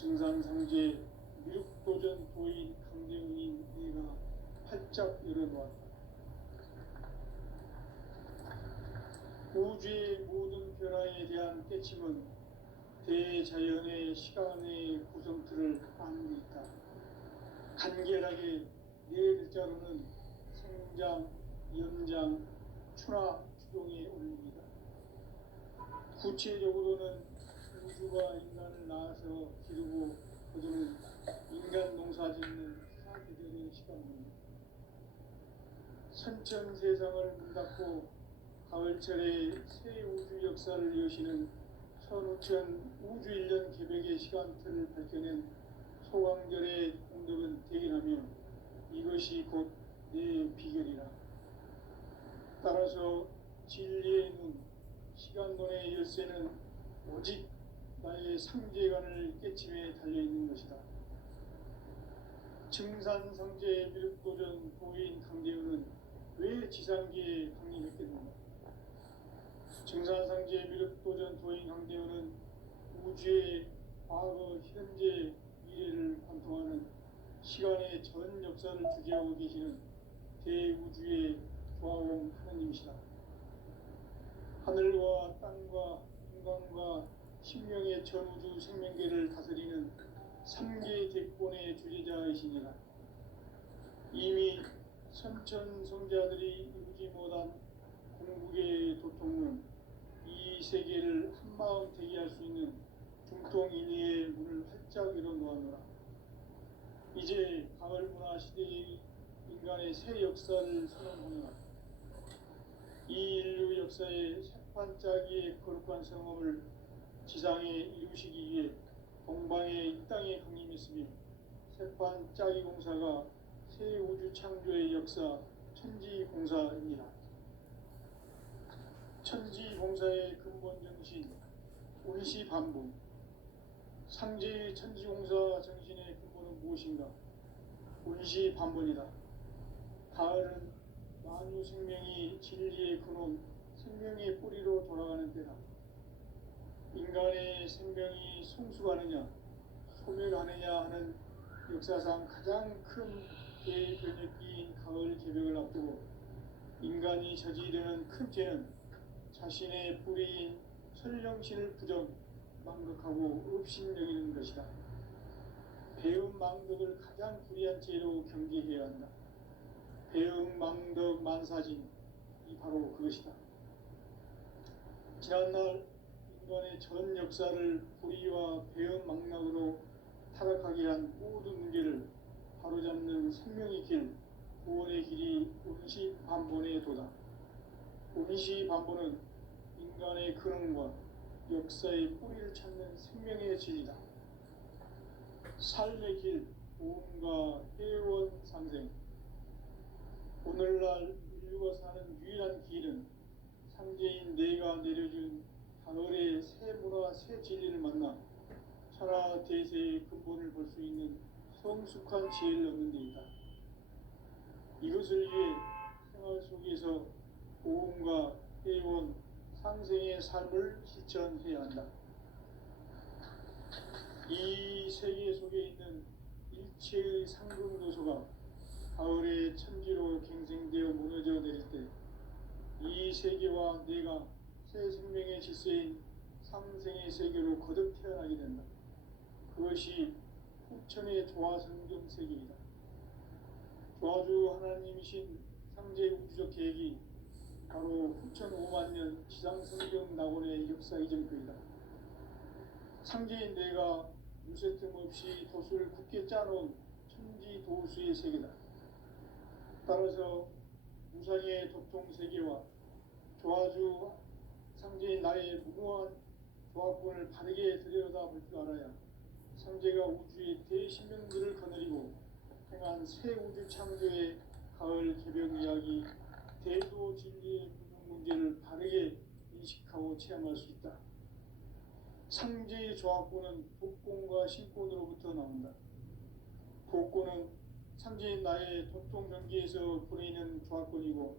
증산상제 미륵도전 도인 강대훈인 네가 활짝 열어놓았다. 우주의 모든 변화에 대한 깨침은 대자연의 시간의 구성틀을 안고 있다. 간결하게 네 글자로는 생장, 연장, 추나 추동의 원리이다. 구체적으로는 우주가 인간을 낳아서 기르고 거두는 인간 농사 짓는 사계절의 시간입니다. 선천 세상을 문 닫고 가을철에 새 우주 역사를 여시는 15,000 우주 1년 개백의 시간틀을 밝혀낸 소강절의 공덕은 대견하며 이것이 곧 내 비결이라. 따라서 진리의 눈, 시간론의 열쇠는 오직 나의 상제관을 깨침에 달려있는 것이다. 증산상제 미륵도전 도인 강대훈은 왜 지상계에 강림했겠는가? 증산상제 미륵도전 도인 강대훈은 우주의 과거, 현재, 미래를 관통하는 시간의 전 역사를 주재하고 계시는 대우주의 조화원 하느님이시다. 하늘과 땅과 인간과 신명의 전우주 생명계를 다스리는 3계 대권의 주재자이시니라. 이미 선천성자들이 이루지 못한 공국의 도통은 이 세계를 한마음 대기할 수 있는 중통인의의 문을 활짝 열어놓았노라. 이제 가을 문화 시대의 인간의 새 역사를 선언하노라. 이 인류 역사의 새판짜기의 거룩한 성험을 지상에 이루시기 위해 동방의 이 땅에 강림했으며 새판짜기 공사가 새 우주 창조의 역사 천지공사입니다. 천지공사의 근본 정신 운시반복. 상제의 천지공사 정신의 근본은 무엇인가? 운시반복이다. 가을은 만유 생명이 진리의 근원, 생명의 뿌리로 돌아가는 때다. 인간의 생명이 성숙하느냐, 소멸하느냐 하는 역사상 가장 큰 대변혁기인 가을 개벽을 앞두고 인간이 저지르는 큰 죄는 자신의 뿌리인 설령신을 부정, 망덕하고 업신여기는 것이다. 배음 망덕을 가장 불의한 죄로 경계해야 한다. 배음 망덕 만사진이 바로 그것이다. 지난날 인간의 전 역사를 불의와 배음 망락으로 타락하게 한 모든 문제를 바로잡는 생명의 길, 구원의 길이 운시반본의 도다. 운시반본은 인간의 근원과 역사의 뿌리를 찾는 생명의 진리다. 삶의 길, 보험과 회원 상생. 오늘날 인류가 사는 유일한 길은 상제인 내가 내려준 가을의 새 문화, 새 진리를 만나 천하 대세의 근본을 볼 수 있는 성숙한 지혜를 얻는 데 있다. 이것을 위해 생활 속에서 보험과 회원, 상생의 삶을 실천해야 한다. 이 세계 속에 있는 일체의 상금도소가 가을의 천지로 갱생되어 무너져 내릴 때 이 세계와 내가 새 생명의 질서인 상생의 세계로 거듭 태어나게 된다. 그것이 후천의 조화성경 세계이다. 조화주 하나님이신 상제 우주적 계획이 바로 후천 5만 년 지상성경 낙원의 역사 이전표이다. 상제인 내가 무쇠틈 없이 돛을 굳게 짜놓은 천지도수의 세계다. 따라서 무상의 도통세계와 조화주 상제인 나의 무궁한 조화권을 바르게 들여다볼 줄 알아야 상제가 우주의 대신명들을 거느리고 행한 새 우주 창조의 가을 개벽 이야기, 대도 진리의 근원 문제를 바르게 인식하고 체험할 수 있다. 상제의 조화권은 복권과 신권으로부터 나온다. 복권은 상제인 나의 도통경계에서 보내는 조화권이고,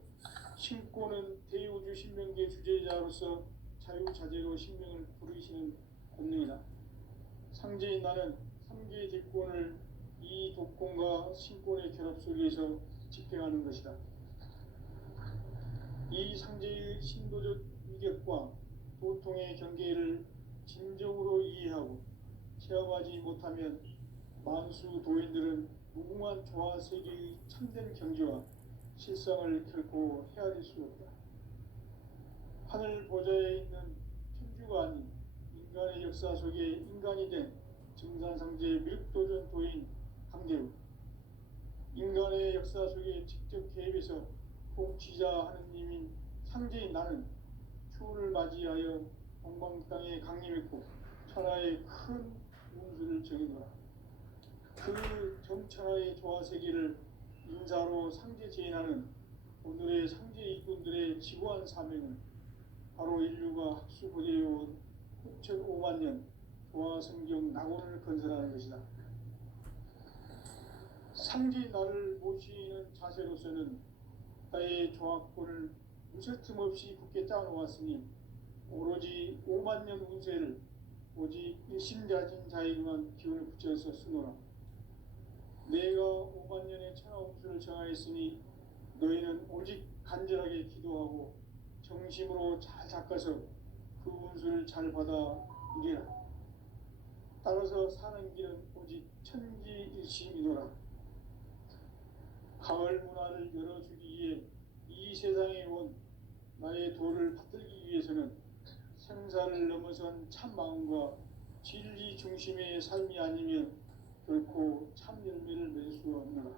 신권은 대우주 신명계 주제자로서 자유자재로 신명을 부르시는 권능이다. 상제인 나는 경계 대권을 이 독권과 신권의 결합 속에서 집행하는 것이다. 이 상제의 신도적 위격과 도통의 경계를 진정으로 이해하고 체험하지 못하면 만수 도인들은 무궁한 조화 세계의 참된 경지와 실상을 결코 헤아릴 수 없다. 하늘 보좌에 있는 천주가 아닌 인간의 역사 속에 인간이 된 증산상제 밀도전 도인 강대우, 인간의 역사 속에 직접 개입해서 통치자 하느님인 상제인 나는 추후를 맞이하여 동방땅에 강림했고 천하의 큰 운수를 정해놓아 그 정천하의 조화세계를 인사로 상제 제인하는 오늘의 상제 일꾼들의 지구한 사명은 바로 인류가 학수고대해온 9,500만 년 조화성경 낙원을 건설하는 것이다. 상제인 나를 모시는 자세로서는 나의 조합권을 무설틈 없이 굳게 짜놓았으니 오로지 5만 년 운세를 오직 일심자진 자에게만 기운을 붙여서 쓰노라. 내가 5만 년의 천하 운수를 정하였으니 너희는 오직 간절하게 기도하고 정심으로 잘 닦아서 그 운수를 잘 받아 누리라. 따라서 사는 길은 오직 천지일심이노라. 가을 문화를 열어주기 위해 이 세상에 온 나의 도를 받들기 위해서는 생사를 넘어선 참 마음과 진리 중심의 삶이 아니면 결코 참 열매를 맺을 수 없노라.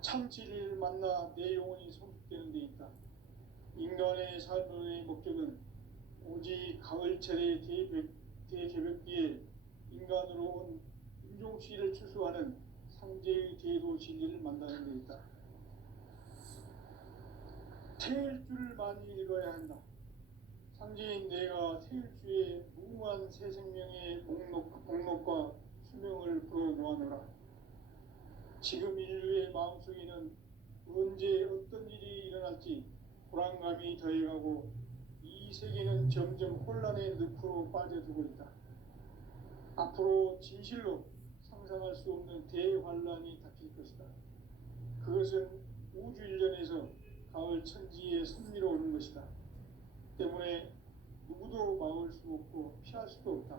참 진리를 만나 내 영혼이 성숙되는 데 있다. 인간의 삶의 목적은 오직 가을철의 대개벽기에 인간으로 온 인종시를 추수하는 상제의 대도 진리를 만나는 데 있다. 태일주를 많이 읽어야 한다. 상제인 내가 태일주의 무궁한 새 생명의 목록과 수명을 풀어놓아노라. 지금 인류의 마음속에는 언제 어떤 일이 일어날지 불안감이 더해가고 이 세계는 점점 혼란의 늪으로 빠져들고 있다. 앞으로 진실로 상상할 수 없는 대환란이 닥칠 것이다. 그것은 우주 일련에서 가을 천지에 선미로 오는 것이다. 때문에 누구도 막을 수 없고 피할 수도 없다.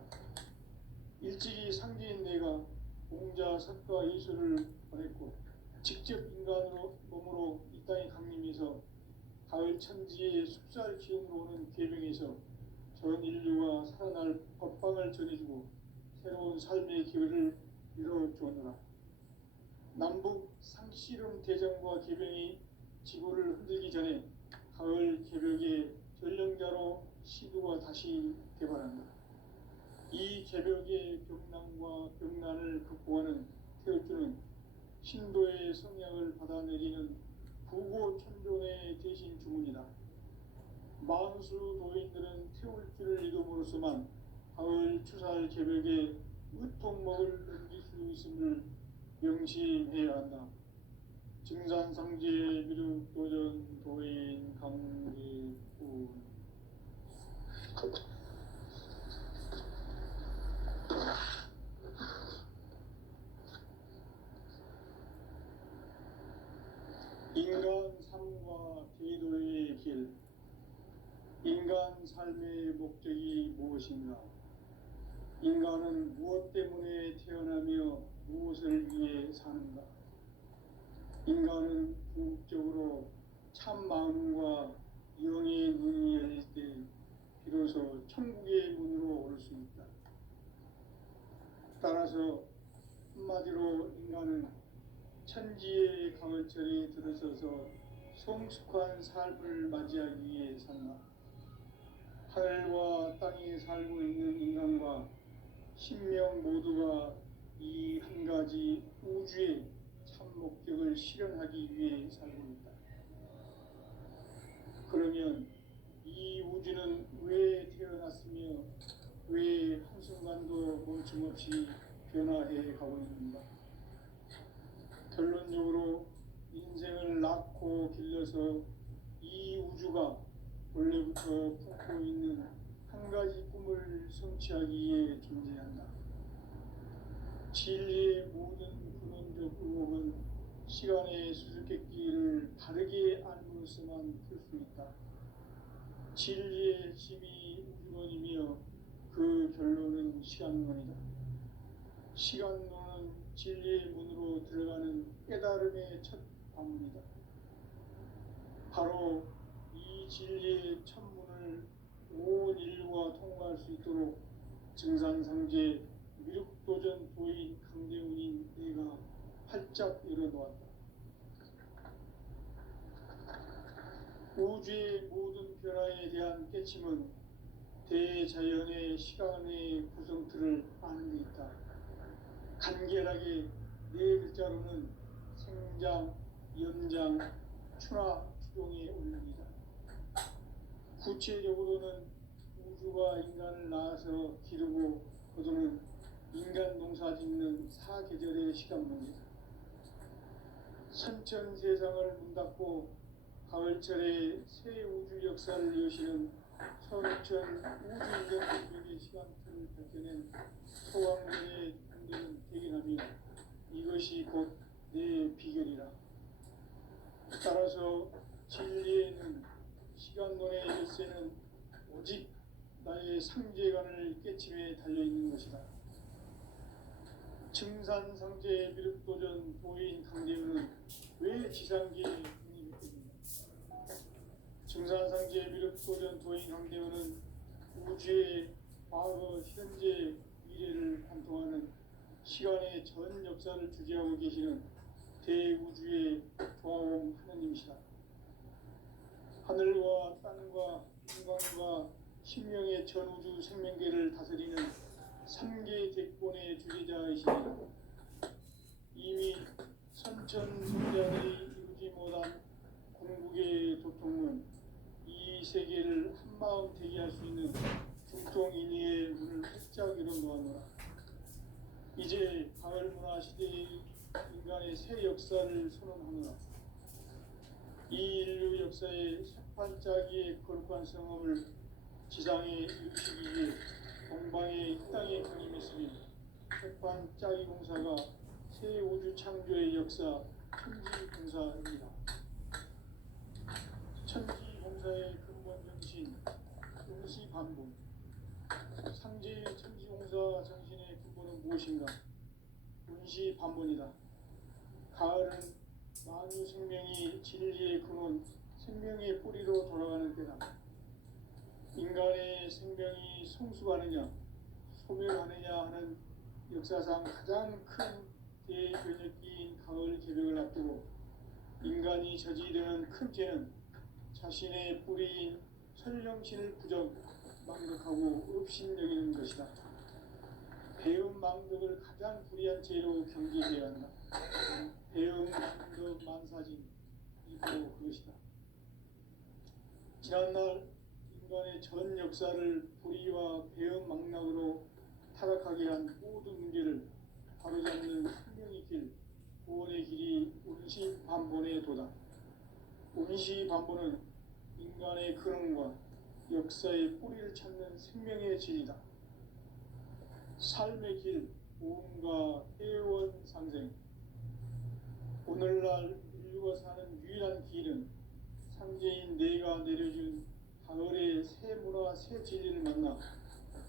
일찍이 상제인 내가 공자, 석가, 예수를 보냈고 직접 인간으로 몸으로 이 땅에 강림해서 가을 천지의 숙살 기운으로 오는 계명에서 전 인류가 살아날 법방을 전해주고 새로운 삶의 기회를 이뤄주었노라. 남북 상씨름 대전과 계병이 지구를 흔들기 전에 가을 개벽의 전령자로 시두가 다시 개발한다. 이 개벽의 병난과 병난을 극복하는 태울주는 신도의 성향을 받아내리는 부고천존의 대신 주문이다. 만수 도인들은 태울주를 읽음으로써만 가을 추살 개벽의 의통목을 넘길 수 있음을 명심해야 한다. 증산상제 미륵도전 도인 강기훈. 인간 삶과 대도의 길. 인간 삶의 목적이 무엇인가? 인간은 무엇 때문에 태어나며 무엇을 위해 사는가? 인간은 궁극적으로 참 마음과 영의 눈이 열릴 때 비로소 천국의 문으로 올 수 있다. 따라서 한마디로 인간은 천지의 가을철에 들어서서 성숙한 삶을 맞이하기 위해 산다. 하늘과 땅에 살고 있는 인간과 신명 모두가 이 한 가지 우주의 참 목적을 실현하기 위해 살고 있다. 그러면 이 우주는 왜 태어났으며 왜 한순간도 멈춤없이 변화해 가고 있는가? 결론적으로 인생을 낳고 길러서 이 우주가 원래부터 품고 있는 한 가지 꿈을 성취하기 위해 존재한다. 진리의 모든 근원적 의혹은 시간의 수수께끼를 바르게 알므로서만 풀 수 있다. 진리의 힘이 우주론이며 그 결론은 시간론이다. 시간론은 진리의 문으로 들어가는 깨달음의 첫 방문이다. 바로 이 진리의 천문을 온 인류가 통과할 수 있도록 증산상제 미륵도전 도인 강대훈인 내가 활짝 열어놓았다. 우주의 모든 변화에 대한 깨침은 대자연의 시간의 구성틀을 아는 데 있다. 간결하게 네 글자로는 생장, 연장, 추나 추동의 원론이다. 구체적으로는 우주가 인간을 낳아서 기르고 거두는 인간 농사 짓는 사계절의 시간문이다. 선천 세상을 문닫고 가을철에 새 우주 역사를 여시는 선천 우주 인간의 시간틀을 밝혀낸 소왕전의 공들은 대견하며 이것이 곧 내 비결이라. 따라서 진리에는 시간론의 열쇠는 오직 나의 상제관을 깨침에 달려있는 것이다. 증산상제 미륵도전 도인 강대훈은 왜 지상계에 독립했겠느냐. 증산상제 미륵도전 도인 강대훈은 우주의 과거, 현재, 미래를 관통하는 시간의 전 역사를 주재하고 계시는 대우주의 조화옴 하나님이시다. 하늘과 땅과 인간과 신명의 전우주 생명계를 다스리는 3개 대권의 주재자이시니 이미 선천성자들이 이루지 못한 궁극의 도통은 이 세계를 한마음 되게 할 수 있는 중통인의의 문을 활짝 열어놓았노라. 이제 가을 문화 시대의 인간의 새 역사를 선언하노라. 이 인류 역사의 쇠판짜기의 거룩한 성험을 지상에 이루시기 위해 동방의 이 땅에 강림했으니 쇠판짜기 공사가 새 우주 창조의 역사 천지공사입니다. 천지공사의 근본 정신 응시반복. 상제의 천지공사 정신의 근본은 무엇인가? 운시반본이다. 가을은 만유 생명이 진리의 근원, 생명의 뿌리로 돌아가는 때다. 인간의 생명이 성숙하느냐, 소멸하느냐 하는 역사상 가장 큰 대변혁기인 가을 개벽을 앞두고 인간이 저지르는 큰 죄는 자신의 뿌리인 설령신을 부정, 망극하고 업신여기는 것이다. 배음 망극을 가장 불의한 죄로 경계해야 한다. 배음 망극 만사진, 이 바로 그것이다. 지난날 인간의 전 역사를 불의와 배음 망락으로 타락하게 한 모든 문제를 바로잡는 생명의 길, 구원의 길이 운시반본의 도다. 운시반본은 인간의 근원과 역사의 뿌리를 찾는 생명의 진리다. 삶의 길, 보험과 회원 상생. 오늘날 인류가 사는 유일한 길은 상제인 내가 내려준 가을의 새 문화, 새 진리를 만나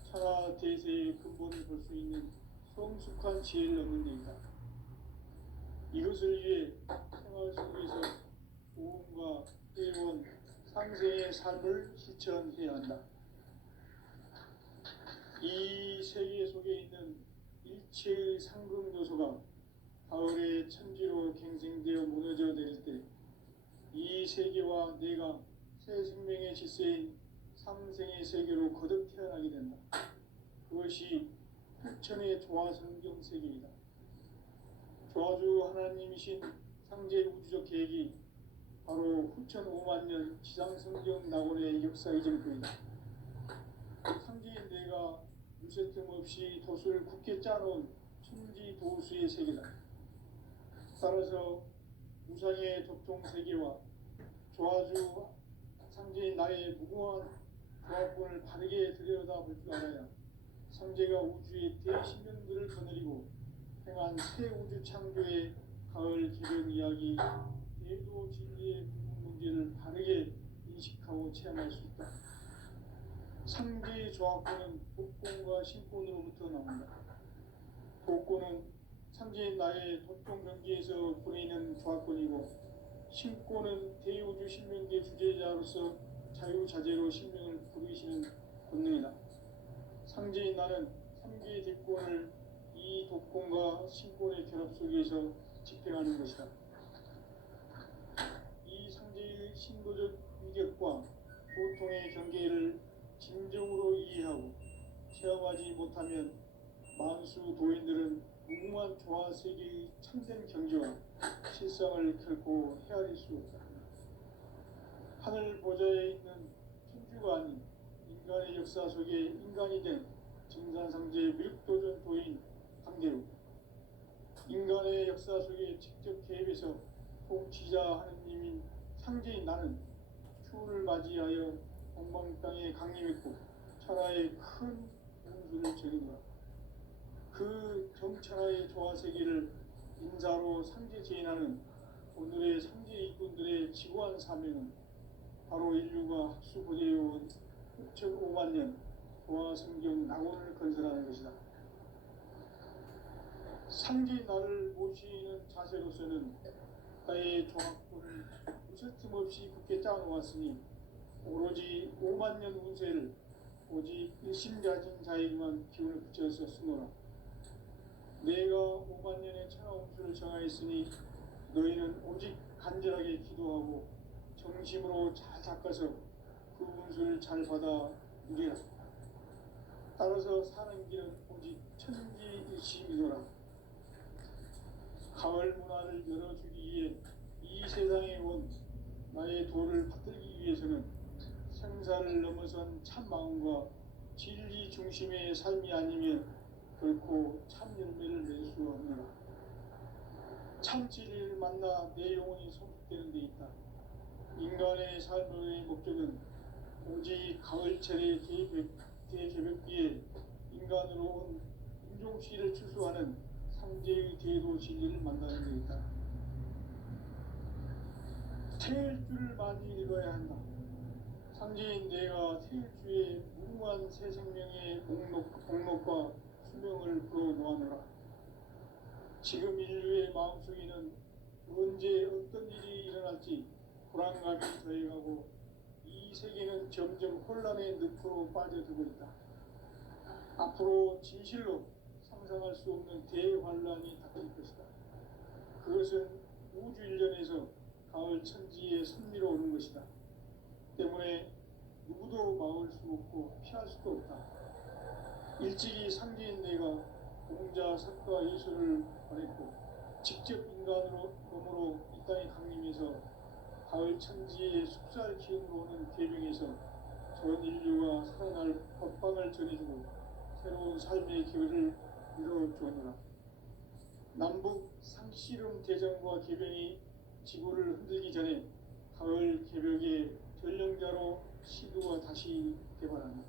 천하 대세의 근본을 볼 수 있는 성숙한 지혜를 얻는 데이다. 이것을 위해 생활 속에서 보험과 회원, 상생의 삶을 실천해야 한다. 이 세계 속에 있는 일체의 상금 요소가 가을의 천지로 갱생되어 무너져 내릴 때 이 세계와 내가 새 생명의 질서인 상생의 세계로 거듭 태어나게 된다. 그것이 후천의 조화성경 세계이다. 조화주 하나님이신 상제 우주적 계획이 바로 후천 5만 년 지상성경 낙원의 역사 이전부이다. 상제인 내가 유세틈 없이 도수를 굳게 짜놓은 천지 도수의 세계다. 따라서 무상의 도통 세계와 조화주 상제인 나의 무궁한 조화권을 바르게 들여다볼 줄 알아야 상제가 우주의 대신령들을 거느리고 행한 새 우주 창조의 가을 기른 이야기, 대도 진리의 근본 문제를 바르게 인식하고 체험할 수 있다. 상계의 조합권은 독권과 신권으로부터 나온다. 독권은 상계인 나의 도통 경계에서 보내는 조합권이고, 신권은 대우주 신명계 주제자로서 자유자재로 신명을 부르시는 권능이다. 상제인 나는 삼계의 대권을 이 독권과 신권의 결합 속에서 집행하는 것이다. 이 상제의 신도적 위력과 보통의 경계를 진정으로 이해하고 체험하지 못하면 만수 도인들은 무궁한 조화 세계의 참된 경지와 실상을 결코 헤아릴 수 없다. 하늘 보좌에 있는 천주가 아닌 인간의 역사 속에 인간이 된 증산상제 밀도전 도인 강대우, 인간의 역사 속에 직접 개입해서 통치자 하느님인 상제인 나는 추운을 맞이하여 동방 땅에 강림했고 천하의 큰 운수를 정인다. 그 정천하의 조화세계를 인자로 상제 제인하는 오늘의 상제 일꾼들의 지구한 사명은 바로 인류가 학수고대해온 6,500만 년 조화성경 낙원을 건설하는 것이다. 상제 나를 모시는 자세로서는 나의 조합권을 무서틈 없이 굳게 짜놓았으니 오로지 5만 년 운세를 오직 일심가진 자에게만 기운을 붙여서 쓰노라. 내가 5만 년의 천하 운수를 정하였으니 너희는 오직 간절하게 기도하고 정심으로 잘 닦아서 그 운수를 잘 받아 누리라. 따라서 사는 길은 오직 천지일심이노라. 가을 문화를 열어주기 위해 이 세상에 온 나의 도를 받들기 위해서는 생사를 넘어선 참 마음과 진리 중심의 삶이 아니면 결코 참 열매를 낼 수 없느라. 참 진리를 만나 내 영혼이 성숙되는 데 있다. 인간의 삶의 목적은 오직 가을철의 대개벽기에 인간으로 온 인종시를 추수하는 상제의 대도 진리를 만나는 데 있다. 태일주를 많이 읽어야 한다. 상제인 내가 태일주의 무궁한 새 생명의 목록과 수명을 불어놓아노라. 지금 인류의 마음속에는 언제 어떤 일이 일어날지 불안감이 더해가고 이 세계는 점점 혼란의 늪으로 빠져들고 있다. 앞으로 진실로 상상할 수 없는 대환란이 닥칠 것이다. 그것은 우주 일련에서 가을 천지의 선미로 오는 것이다. 때문에 누구도 막을 수 없고 피할 수도 없다. 일찍이 상제인 내가 공자, 석가, 예수를 보냈고 직접 인간으로 몸으로 이 땅에 강림해서 가을 천지의 숙살 기운으로 오는 계명에서 전 인류가 살아날 법방을 전해주고 새로운 삶의 기회를 이뤄주었노라. 남북 상씨름 대전과 개변이 지구를 흔들기 전에 가을 개벽의 전령자로 시도가 다시 개발한다.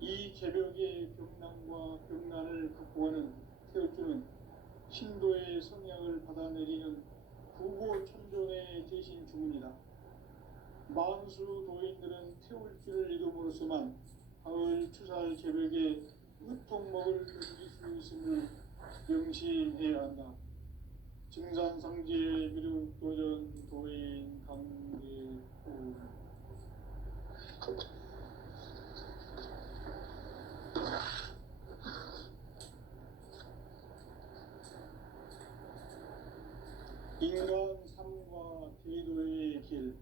이 개벽의 병난과 병난을 극복하는 태울주는 신도의 성향을 받아내리는 구보 천존의 대신 주문이다. 만수 도인들은 태울주를 이름으로서만 가을 추살 개벽에 으통먹을 넘길 수 있음을 명시해야 한다. 증산상제 미륵도전 도인 강대우. 인간 삶과 대도의 길.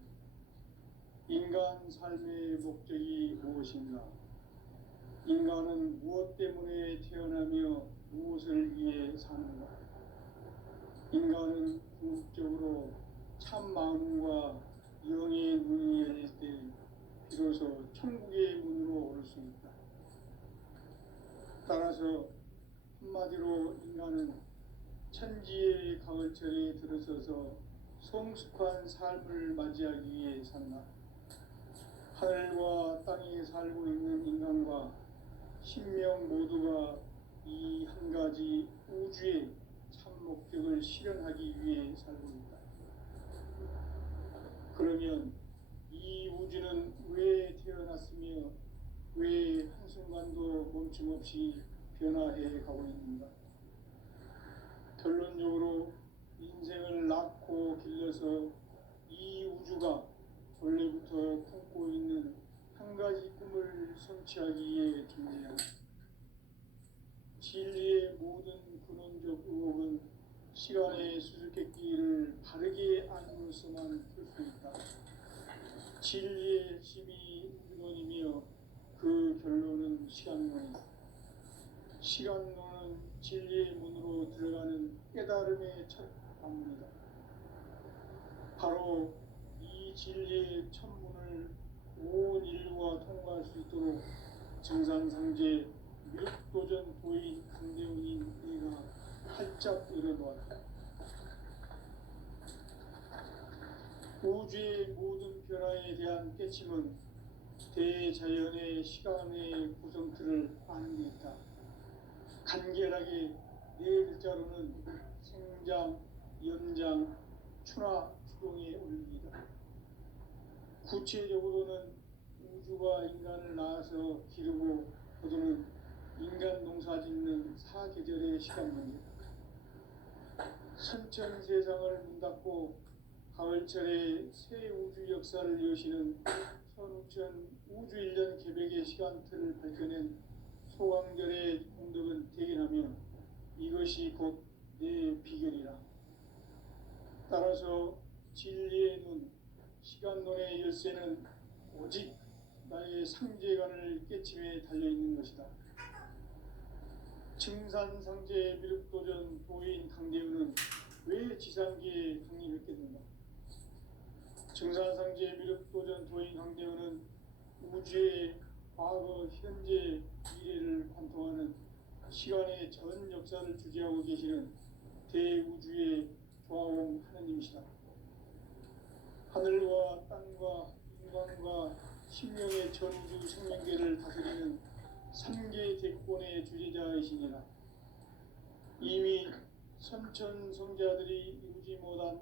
인간 삶의 목적이 무엇인가? 인간은 무엇 때문에 태어나며 무엇을 위해 사는가? 인간은 궁극적으로 참 마음과 영의 문이 열릴 때 비로소 천국의 문으로 올 수 있다. 따라서 한마디로 인간은 천지의 가을철에 들어서서 성숙한 삶을 맞이하기 위해 산다. 하늘과 땅에 살고 있는 인간과 신명 모두가 이 한 가지 우주의 끊임없이 변화해 가고 있는가. 결론적으로 인생을 낳고 길러서 이 우주가 원래부터 품고 있는 한 가지 꿈을 성취하기 위해 존재한다. 진리의 모든 근원적 의혹은 시간의 수수께끼를 바르게 알고서만 풀 수 있다. 진리의 힘이 근원이며 그 결론은 시간론이다. 시간론은 진리의 문으로 들어가는 깨달음의 첫 관문이다. 바로 이 진리의 첫 문을 온 인류가 통과할 수 있도록 정산상제 미륵도전 도인 강대훈인 그가 활짝 열어놓았다. 우주의 모든 변화에 대한 깨침은 대자연의 시간의 구성틀을 아는 데 있다. 간결하게 네 글자로는 생장, 연장, 추나 추동의 원리이다. 구체적으로는 우주가 인간을 낳아서 기르고 거두는 인간 농사 짓는 사계절의 시간 문제다. 선천세상을 문닫고 가을철에 새 우주 역사를 여시는 선우천 우주 1년 계백의 시간틀을 밝혀낸 소강절의 공덕은 대견하며 이것이 곧 내 비결이라. 따라서 진리의 눈, 시간론의 열쇠는 오직 나의 상제관을 깨침에 달려있는 것이다. 증산상제 미륵도전 도인 강대훈은 왜 지상계에 강림했겠는가? 증산상제 미륵도전 도인 강대훈은 우주의 과거, 현재, 미래를 관통하는 시간의 전 역사를 주재하고 계시는 대우주의 조화원 하느님이시다. 하늘과 땅과 인간과 신명의 전우주 생명계를 다스리는 3계 대권의 주재자이시니라. 이미 선천성자들이 이루지 못한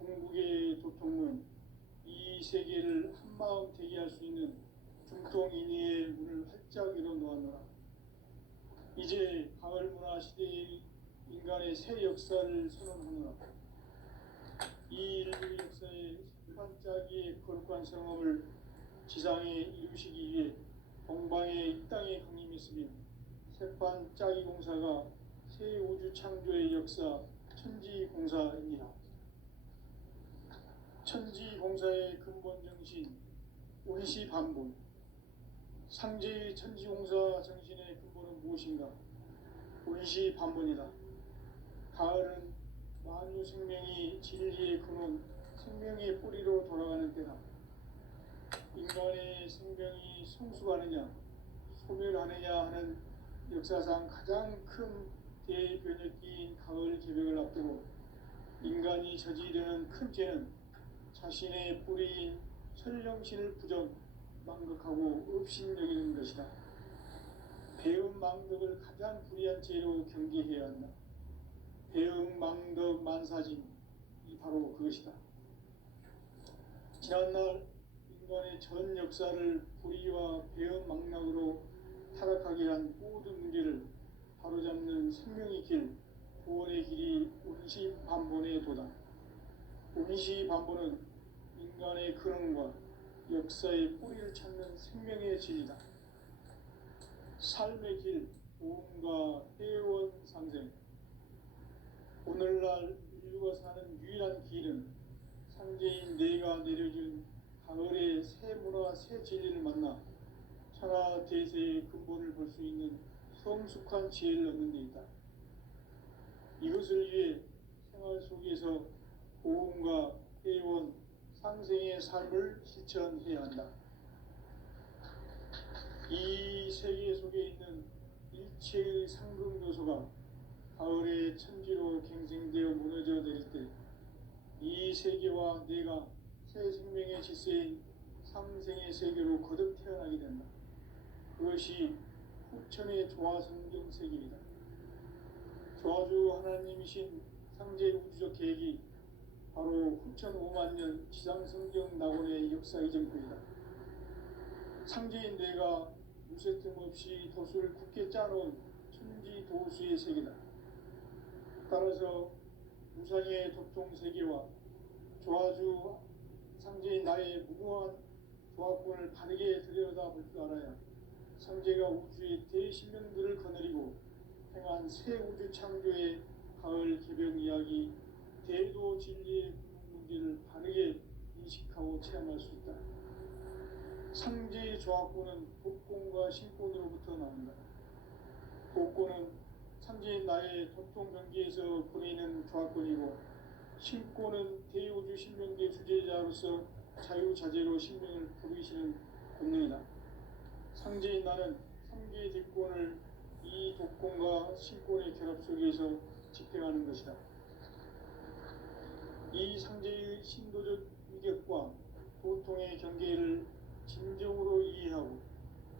공국의 도통문, 이 세계를 한마음 대기할 수 있는 중통인의의 문을 활짝 열어놓았노라. 이제 가을 문화 시대의 인간의 새 역사를 선언하노라. 이 인류 역사의 반짝이의 거룩한 성업을 지상에 이루시기 위해 동방의 이 땅에 강림했으며 새반짝이 공사가 새 우주 창조의 역사 천지공사입니다. 천지공사의 근본 정신 운시반본. 상제의 천지공사 정신의 근본은 무엇인가? 운시반본이다. 가을은 만유 생명이 진리의 근원, 생명의 뿌리로 돌아가는 때다. 인간의 생명이 성숙하느냐, 소멸하느냐 하는 역사상 가장 큰 대변혁기인 가을 개벽을 앞두고 인간이 저지르는 큰 죄는 자신의 뿌리인 설령신을 부정, 망극하고 업신여기는 것이다. 배음 망덕을 가장 불의한 죄로 경계해야 한다. 배음 망덕 만사진이 바로 그것이다. 지난날 인간의 전 역사를 불의와 배음 망락으로 타락하게 한 모든 문제를 바로잡는 생명의 길, 구원의 길이 운시반본의 도다. 운시반본은 인간의 근원과 역사의 뿌리를 찾는 생명의 진리다. 삶의 길, 도움과 회원 상생. 오늘날 인류가 사는 유일한 길은 상제인 내가 내려준 가을의 새 문화, 새 진리를 만나 천하 대세의 근본을 볼 수 있는 성숙한 지혜를 얻는 데 있다. 이것을 위해 생활 속에서 도움과 회원, 상생의 삶을 실천해야 한다. 이 세계 속에 있는 일체의 상금 요소가 가을의 천지로 갱생되어 무너져 내릴 때 이 세계와 내가 새 생명의 질서인 상생의 세계로 거듭 태어나게 된다. 그것이 후천의 조화성경 세계이다. 조화주 하나님이신 상제 우주적 계획이 바로 후천 5만 년 지상성경 낙원의 역사 이전부이다. 상제인 내가 무쇠틈 없이 도수를 굳게 짜놓은 천지도수의 세계다. 따라서 우상의 도통세계와 조화주 상제인 나의 무궁한 조합권을 바르게 들여다볼 줄 알아야 상제가 우주의 대신명들을 거느리고 행한 새 우주 창조의 가을 개벽 이야기, 대도 진리의 문제를 바르게 인식하고 체험할 수 있다. 상제의 조합권은 복권과 신권으로부터 나온다. 복권은 상제인 나의 도통 경계에서 보내는 조합권이고, 신권은 대우주 신명계 주제자로서 자유자재로 신명을 부르시는 권능이다. 상제인 나는 상계의 대권을 이 독권과 신권의 결합 속에서 집행하는 것이다. 이 상제의 신도적 위격과 도통의 경계를 진정으로 이해하고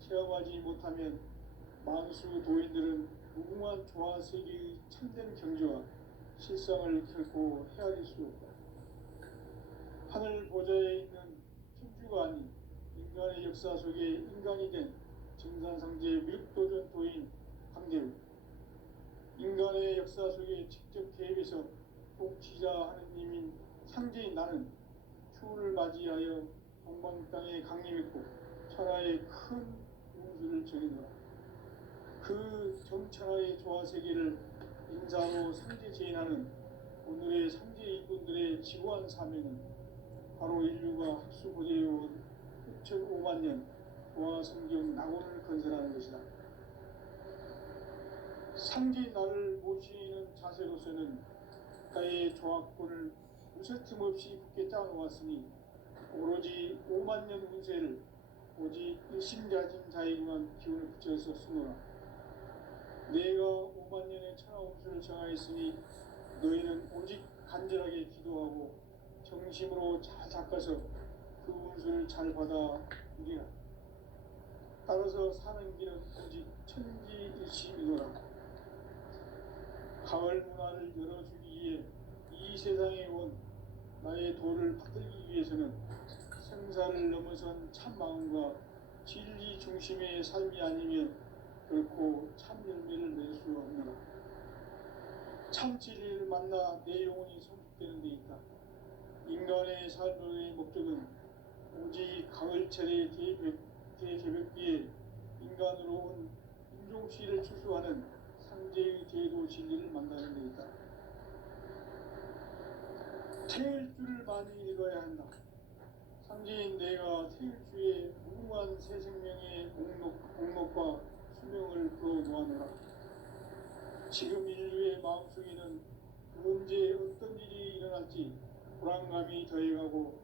체험하지 못하면 만수 도인들은 무궁한 조화 세계의 참된 경지와 실상을 결코 헤아릴 수 없다. 하늘 보좌에 있는 천주가 아닌 인간의 역사 속에 인간이 된 증산상제의 밀도전 도인 강대우, 인간의 역사 속에 직접 개입해서 통치자 하느님인 상제인 나는 추운을 맞이하여 동방 땅에 강림했고 천하의 큰 운수를 정해놓아 그 정천하의 조화세계를 인사로 상제 제인하는 오늘의 상제 일꾼들의 지구한 사명은 바로 인류가 학수고대해온 6,500만 년 조화성경 낙원을 건설하는 것이다. 상제인 나를 모시는 자세로서는 국가의 조합권을 무쇠틈 없이 굳게 짜놓았으니 오로지 5만 년 운세를 오직 일심가진 자에게만 기운을 붙여서 쓰노라. 내가 5만 년의 천하 운수를 정하였으니 너희는 오직 간절하게 기도하고 정심으로 잘 닦아서 그 운수를 잘 받아 누리라. 따라서 사는 길은 오직 천지일심이노라. 가을 문화를 열어주기 위해 이 세상에 온 나의 도를 받들기 위해서는 생사를 넘어선 참 마음과 진리 중심의 삶이 아니면 결코 참 열매를 낼 수 없노라. 참 진리를 만나 내 영혼이 성숙되는 데 있다. 인간의 삶의 목적은 오직 가을철의 대개벽기에 인간으로 온 인종시를 추수하는 상제의 제도 진리를 만나는 데 있다. 태일주를 많이 읽어야 한다. 상제인 내가 태일주의 무궁한 새 생명의 목록과 수명을 풀어놓아노라. 지금 인류의 마음속에는 언제 어떤 일이 일어날지 불안감이 더해가고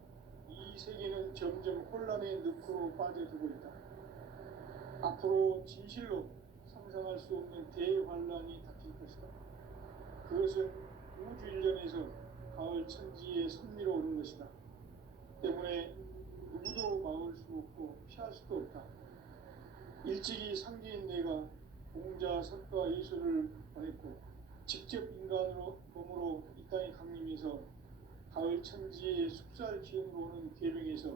이 세계는 점점 혼란의 늪으로 빠져들고 있다. 앞으로 진실로 상상할 수 없는 대환란이 닥칠 것이다. 그것은 우주 일련에서 가을 천지의 섭리로 오는 것이다. 때문에 누구도 막을 수 없고 피할 수도 없다. 일찍이 상제인 내가 공자, 석가, 예수를 보냈고 직접 인간으로 몸으로 이 땅에 강림해서 가을 천지의 숙살 기운으로 오는 계명에서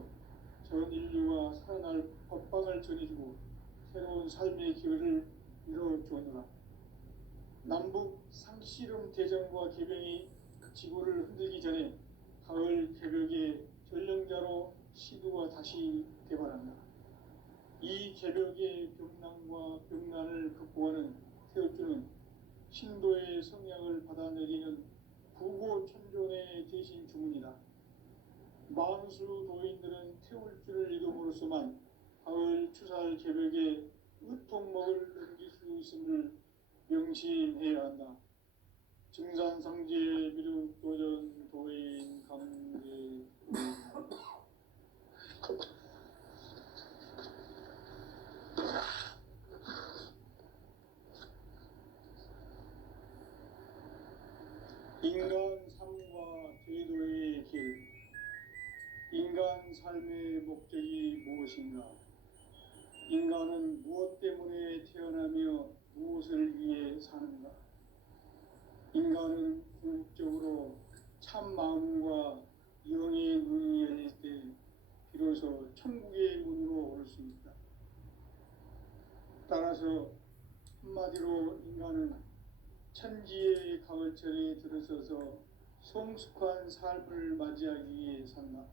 전 인류가 살아날 법방을 전해주고 새로운 삶의 기회를 이뤄주었노라. 남북 상씨름 대전과 계명이 지구를 흔들기 전에 가을 개벽의 전령자로 시두가 다시 개발한다. 이 개벽의 병난과 병난을 극복하는 태엽주는 신도의 성향을 받아내리는 구고천존의 대신 주문이다. 만수 도인들은 태울주를 읽음으로써만 가을 추살 개벽에 의통목을 넘길 수 있음을 명심해야 한다. 증산상제 미륵 도전 도인 감계 인간 삶과 제도의 길. 인간 삶의 목적이 무엇인가? 인간은 무엇 때문에 태어나며 무엇을 위해 사는가? 인간은 궁극적으로 참 마음과 영의 눈이 열릴 때 비로소 천국의 문으로 오를 수 있다. 따라서 한마디로 인간은 천지의 가을철에 들어서서 성숙한 삶을 맞이하기 위해 산다.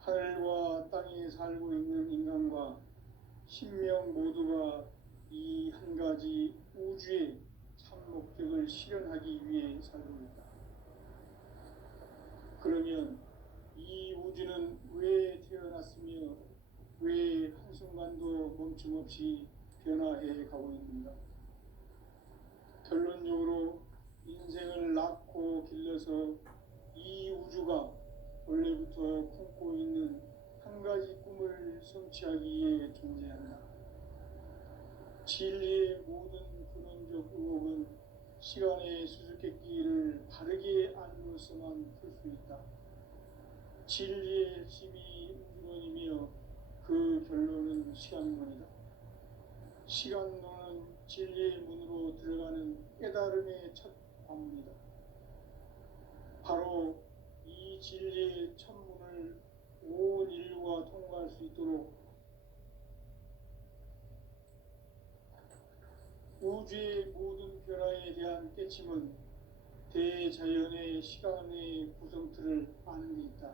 하늘과 땅에 살고 있는 인간과 신명 모두가 이 한 가지 우주의 참 목적을 실현하기 위해 살고 있다. 그러면 이 우주는 왜 태어났으며 왜 한순간도 멈춤없이 변화해 가고 있는가? 결론적으로 인생을 낳고 길러서 이 우주가 원래부터 품고 있는 한 가지 꿈을 성취하기 위해 존재한다. 진리의 모든 근원적 의혹은 시간의 수수께끼를 바르게 알므로서만 풀 수 있다. 진리의 핵심이 우주론이며 그 결론은 시간론이다. 시간론은 진리의 문으로 들어가는 깨달음의 첫 관문이다. 바로 이 진리의 첫 문을 온 인류가 통과할 수 있도록 우주의 모든 변화에 대한 깨침은 대자연의 시간의 구성틀을 아는 데 있다.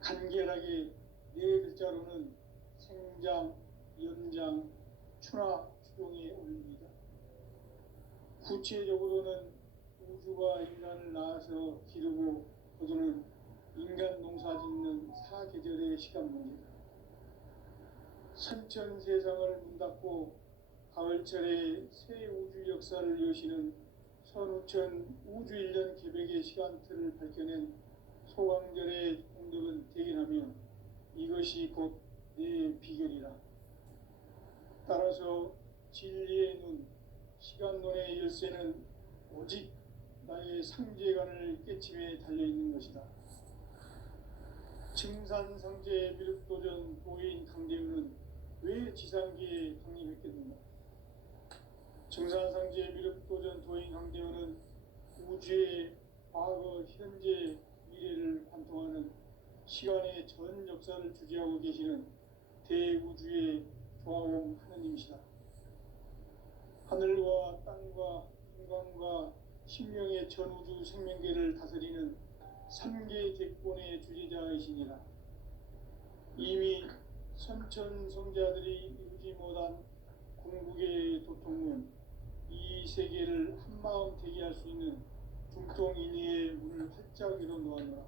간결하게 네 글자로는 생장, 연장, 추나 추동에 올립니다. 구체적으로는 우주가 인간을 낳아서 기르고 거두는 인간 농사 짓는 사계절의 시간 문제다. 선천 세상을 문 닫고 가을철에 새 우주 역사를 여시는 선우천 우주 1년 계백의 시간틀을 밝혀낸 소강절의 공덕은 대견하며 이것이 곧 내 비결이라. 따라서 진리의 눈, 시간론의 열쇠는 오직 나의 상제관을 깨침에 달려있는 것이다. 증산상제 미륵도전 도인 강대우는 왜 지상계에 강림했겠는가? 증산상제 미륵도전 도인 강대우는 우주의 과거, 현재, 미래를 관통하는 시간의 전 역사를 주재하고 계시는 대우주의 조화옴 하느님이시다. 하늘과 땅과 인간과 신명의 전우주 생명계를 다스리는 3개 객본의 주제자이시니라. 이미 선천성자들이 이루지 못한 궁극의 도통문, 이 세계를 한마음 되게 할 수 있는 중통인의의 문을 활짝 열어놓았노라.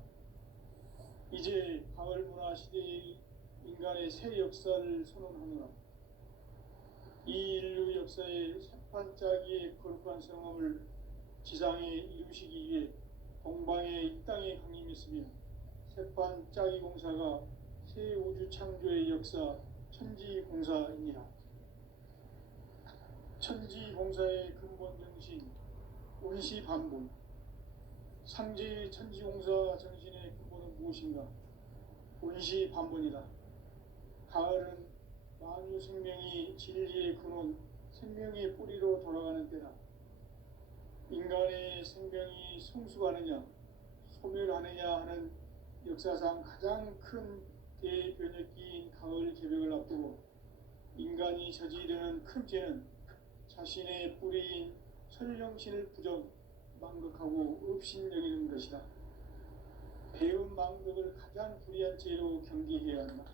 이제 가을 문화 시대의 인간의 새 역사를 선언하노라. 이 인류 역사의 새판짜기의 거룩한 성함을 지상에 이루시기 위해 동방의 이 땅에 강림했으며 새판짜기 공사가 새 우주 창조의 역사 천지공사이니라. 천지공사의 근본 정신 운시반본. 상제의 천지공사 정신의 근본은 무엇인가? 운시반본이다. 가을은 만유 생명이 진리의 근원, 생명의 뿌리로 돌아가는 때다. 인간의 생명이 성숙하느냐, 소멸하느냐 하는 역사상 가장 큰 대변혁기인 가을 개벽을 앞두고 인간이 저지르는 큰 죄는 자신의 뿌리인 설령신을 부정, 망극하고 업신여기는 것이다. 배음 망덕을 가장 불의한 죄로 경계해야 한다.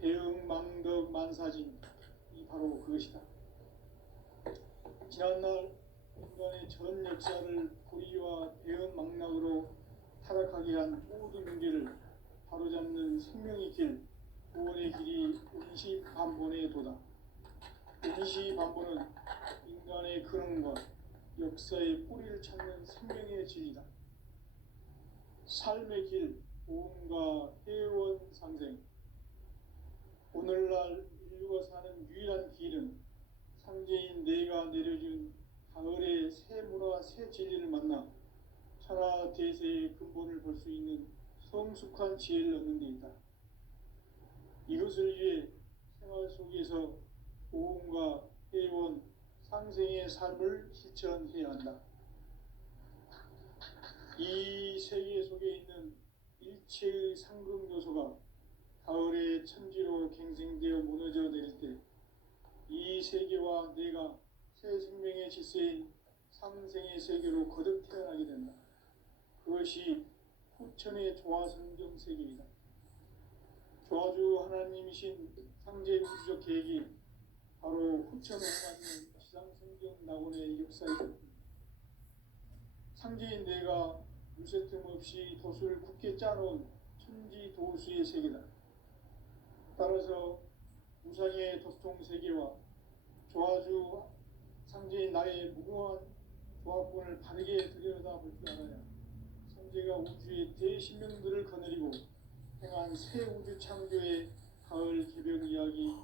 배음 망덕 만사진, 이 바로 그것이다. 지난날 인간의 전 역사를 불의와 배음 망락으로 타락하게 한 모든 문제를 바로잡는 생명의 길, 구원의 길이 운시반본의 도다. 운시반본은 인간의 근원과 역사의 뿌리를 찾는 생명의 진리다. 삶의 길, 보험과 회원 상생. 오늘날 인류가 사는 유일한 길은 상제인 내가 내려준 가을의 새 문화, 새 진리를 만나 천하 대세의 근본을 볼 수 있는 성숙한 지혜를 얻는 데 있다. 이것을 위해 생활 속에서 보험과 회원, 상생의 삶을 실천해야 한다. 이 세계 속에 있는 일체의 상급 요소가 가을의 천지로 갱생되어 무너져 내릴 때 이 세계와 내가 새 생명의 질서인 상생의 세계로 거듭 태어나게 된다. 그것이 후천의 조화성경 세계이다. 조화주 하나님이신 상제 우주적 계획이 바로 후천 5만년 지상성경 낙원의 역사이다. 상제인 내가 무쇠틈 없이 도수를 굳게 짜놓은 천지 도수의 세계다. 따라서 우상의 도통 세계와 조화주 상제인 나의 무궁한 조합권을 바르게 들여다볼 줄 알아야 상제가 우주의 대신명들을 거느리고 행한 새 우주 창조의 가을 개벽 이야기,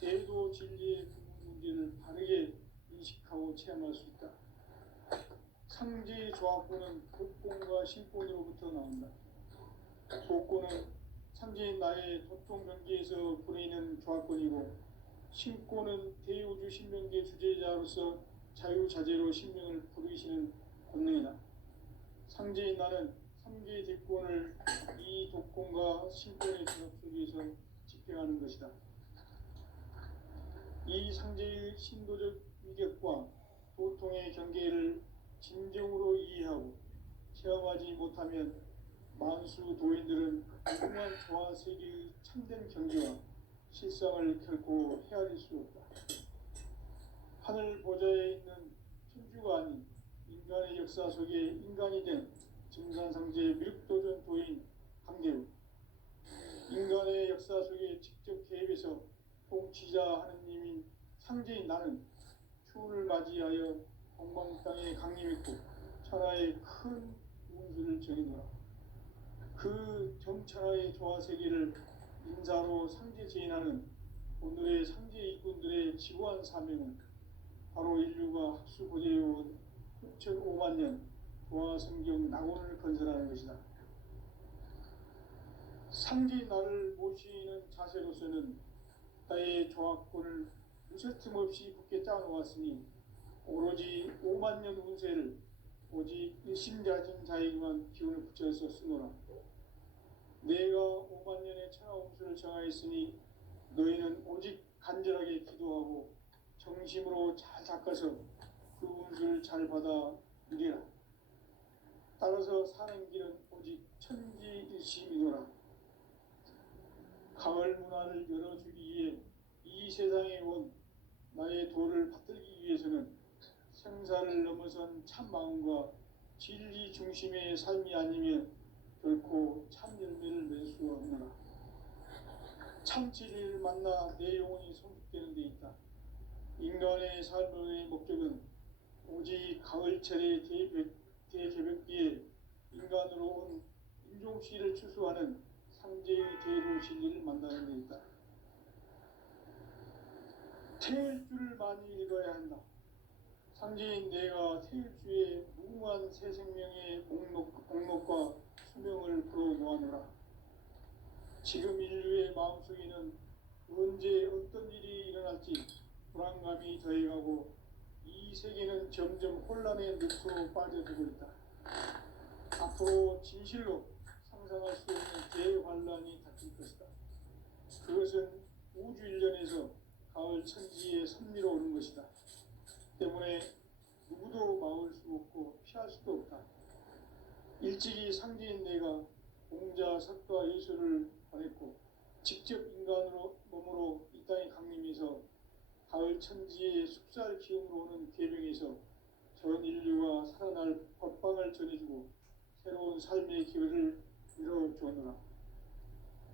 대도 진리의 근본 문제를 바르게 인식하고 체험할 수 있다. 상제의 조합권은 복권과 신권으로부터 나온다. 복권은 상제인 나의 도통 경계에서 보내는 조합권이고, 신권은 대우주 신명계 주제자로서 자유자재로 신명을 부르시는 권능이다. 상제인 나는 3개의 대권을 이 독권과 신권의 결합 속에서 집행하는 것이다. 이 상제의 신도적 위격과 도통의 경계를 진정으로 이해하고 체험하지 못하면 만수 도인들은 무궁한 조화 세계의 참된 경계와 실상을 결코 헤아릴 수 없다. 하늘 보좌에 있는 천주가 아닌 인간의 역사 속에 인간이 된 증산상제 미륵도전 도인 강대우, 인간의 역사 속에 직접 개입해서 통치자 하느님인 상제인 나는 추운을 맞이하여 동방 땅에 강림했고 천하의 큰 운수를 정해놓아 그 정천하의 조화 세계를 인사로 상제 제인하는 오늘의 상제 일꾼들의 지구한 사명은 바로 인류가 학수 고대해온 6,5만 년 조화 성경 낙원을 건설하는 것이다. 상제인 나를 모시는 자세로서는 나의 조합권을 무쇠틈 없이 굳게 짜놓았으니 오로지 5만 년 운세를 오직 일심자진 자에게만 기운을 붙여서 쓰노라. 내가 5만 년의 천하 운수를 정하였으니 너희는 오직 간절하게 기도하고 정심으로 잘 닦아서 그 운수를 잘 받아 누리라. 따라서 사는 길은 오직 천지일심이노라. 가을 문화를 열어주기 위해 이 세상에 온 나의 도를 받들기 위해서는 생사를 넘어선 참 마음과 진리 중심의 삶이 아니면 결코 참 열매를 낼 수 없노라. 참 진리를 만나 내 영혼이 성숙되는 데 있다. 인간의 삶의 목적은 오직 가을철의 대개벽기에 인간으로 온 인종씨를 추수하는 상제의 대도 진리를 만나는 데 있다. 태일주를 많이 읽어야 한다. 상제인 내가 태일주의 무궁한 새 생명의 목록과 수명을 풀어놓아노라. 지금 인류의 마음속에는 언제 어떤 일이 일어날지 불안감이 더해가고 이 세계는 점점 혼란의 늪으로 빠져들고 있다. 앞으로 진실로 상상할 수 없는 대환란이 닥칠 것이다. 그것은 우주 일련에서 가을 천지의 섭리로 오는 것이다. 때문에 누구도 막을 수 없고 피할 수도 없다. 일찍이 상제인 내가 공자, 석가, 예수를 보냈고 직접 인간으로 몸으로 이 땅에 강림해서 가을 천지의 숲살 기운으로 오는 계명에서 전 인류가 살아날 법방을 전해주고 새로운 삶의 기회를 이뤄주노라.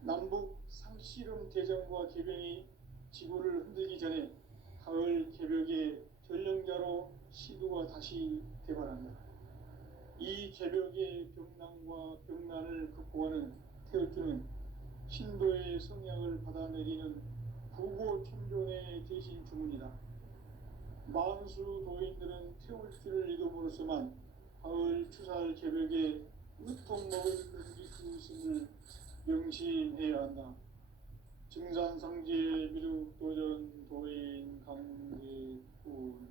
남북 상씨름 대전과 계병이 지구를 흔들기 전에 가을 개벽의 전령자로 시도가 다시 대발한다. 이 개벽의 병난과 병난을 극복하는 태울주는 신도의 성향을 받아내리는 부고천존의 대신 주문이다. 만수 도인들은 태울주를 읽음으로써만 가을 추살 개벽에 으통 먹을 그릇이 있음을 명심해야 한다. 증산상제 미륵도전 도인 강제군